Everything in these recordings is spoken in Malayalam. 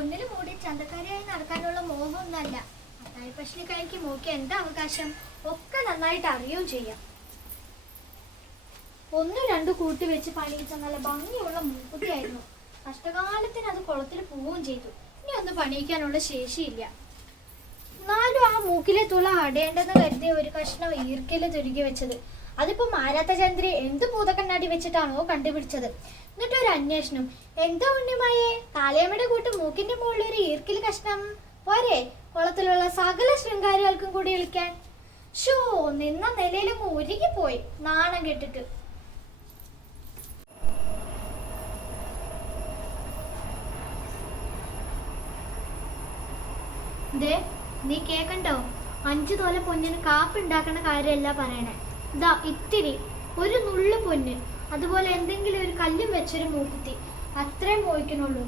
പൊന്നിൽ മൂടി ചന്തക്കാരിയായി നടക്കാനുള്ള മോഹമൊന്നുമല്ല. അത്തായി പശുനിക്കാരിക്ക് മോക്ക് എന്താ അവകാശം ഒക്കെ നന്നായിട്ട് അറിയുകയും ചെയ്യാം. ഒന്നും രണ്ടു കൂട്ടി വെച്ച് പണിയിച്ച നല്ല ഭംഗിയുള്ള മൂക്കുത്തിയായിരുന്നു. കഷ്ടകാലത്തിന് അത് കുളത്തിൽ പോവുകയും ചെയ്തു. ഇനി ഒന്നും പണിയിക്കാനുള്ള ശേഷിയില്ല. എന്നാലും ആ മൂക്കിലെ തുള അടയേണ്ടെന്ന് കരുതിയ ഒരു കഷ്ണം ഈർക്കല് തുരുകി വെച്ചത് അതിപ്പോ മാരാത്ത ചന്ദ്രി എന്ത് ഭൂതക്കണ്ണാടി വെച്ചിട്ടാണോ കണ്ടുപിടിച്ചത്. എന്നിട്ടൊരു അന്വേഷണം. എന്താ ഉണ്ണിമായേ, കാളിയമ്മയുടെ കൂട്ട് മൂക്കിന്റെ മുകളിൽ ഒരു ഈർക്കില് കഷ്ണം പോരെ കുളത്തിലുള്ള സകല ശൃംഗാരികൾക്കും കൂടി കളിക്കാൻ? ഷോ, നിന്ന നിലയിലങ്ങ് ഒരുങ്ങിപ്പോയി നാണം കെട്ടിട്ട്. ദേ, നീ കേക്കണ്ടോ? 5 തോല പൊന്നിന് കാപ്പുണ്ടാക്കണ കാര്യമല്ല പറയണേ. ഇതാ ഇത്തിരി ഒരു നുള്ളു പൊന്ന്, അതുപോലെ എന്തെങ്കിലും ഒരു കല്ലും വെച്ചൊരു മൂക്കുത്തി, അത്രയും മോഹിക്കണുള്ളൂ.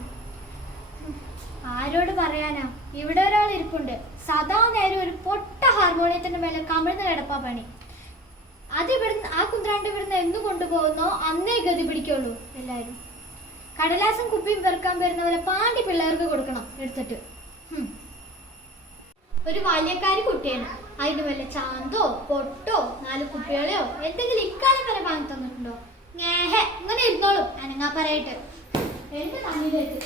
ആരോട് പറയാനാ? ഇവിടെ ഒരാൾ ഇരിപ്പുണ്ട്, സദാ നേരം ഒരു പൊട്ട ഹാർമോണിയത്തിന്റെ മേലെ കമിഴ്ന്ന് കിടപ്പാ പണി. അതിവിടുന്ന് ആ കുന്ത്രാണ്ട് ഇവിടുന്ന് എന്ന് കൊണ്ടുപോകുന്നോ അന്നേ ഗതി പിടിക്കുള്ളൂ എല്ലാവരും. കടലാസും കുപ്പിയും പെറുക്കാൻ വരുന്നവരെ പാണ്ടി പിള്ളേർക്ക് കൊടുക്കണം എടുത്തിട്ട്. ഒരു ബാല്യക്കാരി കുട്ടിയാണ്, അതിന് വല്ല ചാന്തോ പൊട്ടോ 4 കുപ്പികളെയോ എന്തെങ്കിലും ഇക്കാലം വരെ വാങ്ങി തന്നിട്ടുണ്ടോ? ഇങ്ങനെ ഇരുന്നോളും അനങ്ങാപ്പരായിട്ട്. എന്റെ തമ്മിലേക്ക്